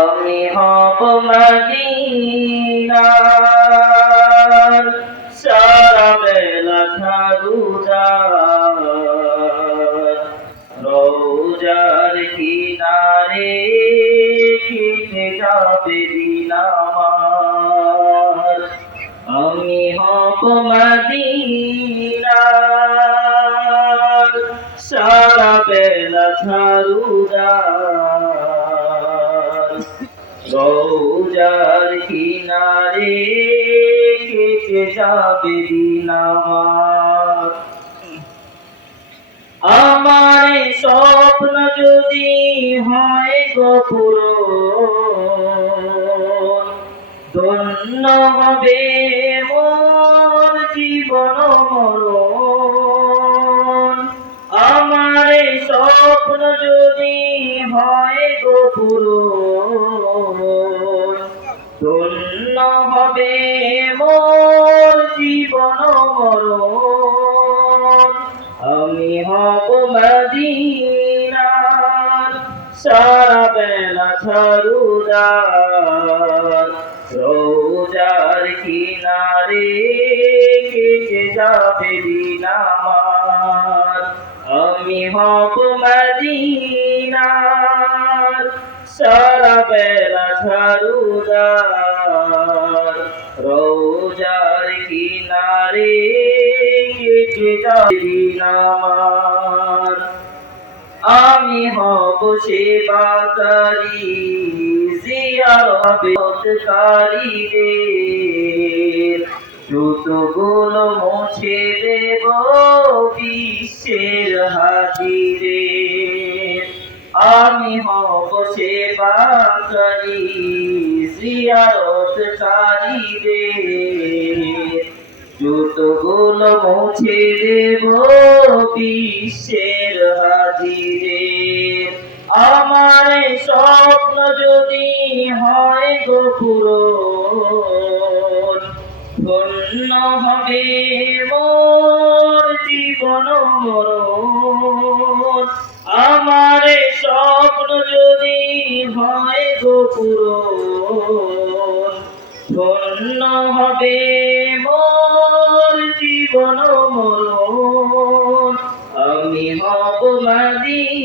আমি হব মদিনার সারা বেলা ঝাড়ুদার রোজার কিনারে কেটে যাবে দিন আমার। আমি হব মদিনার সারা বেলা ঝাড়ুদার রোজার কিনারে কেটে যাবে দিনামার আমার। স্বপ্ন যদি হয় গোপুর ধন্য হবে হয় গোপুর ধন্য হবে মোর জীবন মরণ। আমি হব মদিনার সারা বেলা ঝাড়ুদার। রোজার কিনারে কেটে যাবে দিন আমার। আমি হব মদিনার সারা বেলা ঝাড়ুদার রোজার কিনারে আমার আমি হব সেবাকারী জিয়ারতকারীদের জুতোগুলো মুছে দেব। আমি হব সেবাকারী জিয়ারতকারীদের জুতোগুলো মুছে দেব বিশ্বের হাজিরে। আমার স্বপ্ন যদি হয় গোপুর ধন্য হবে মোর জীবন মরণ। গোপুর ধন্য হবে মোর জীবন মরণ। আমি হব মদিনার,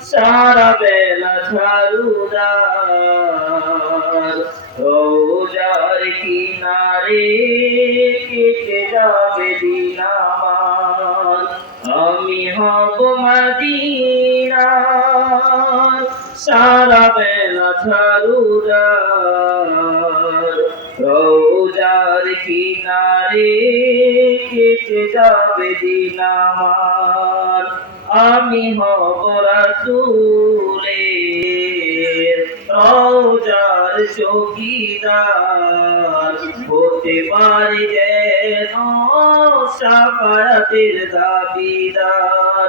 সারা বেলা ঝাড়ুদার। রোজার কিনারে কেটে যাবে দিন আমি হব মদিনার ঝাড়ুদার কিনারে কেটে যাবে দিন আমি হব রাসূলের রোজার চৌকিদার হতে পারি সাফায়াতের দাবিদার।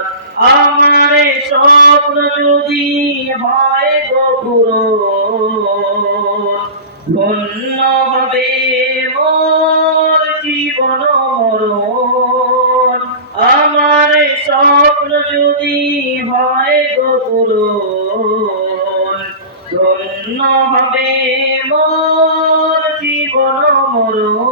আমার স্বপ্ন যদি হয় গোপুর ধন্য হবে মোর জীবন মরণ। আমার স্বপ্ন যদি হয় গোপুর ধন্য হবে মোর জীবন মরণ।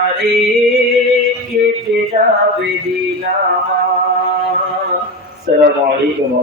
কিনারে কেটে যাবে দিন আমার। সালামু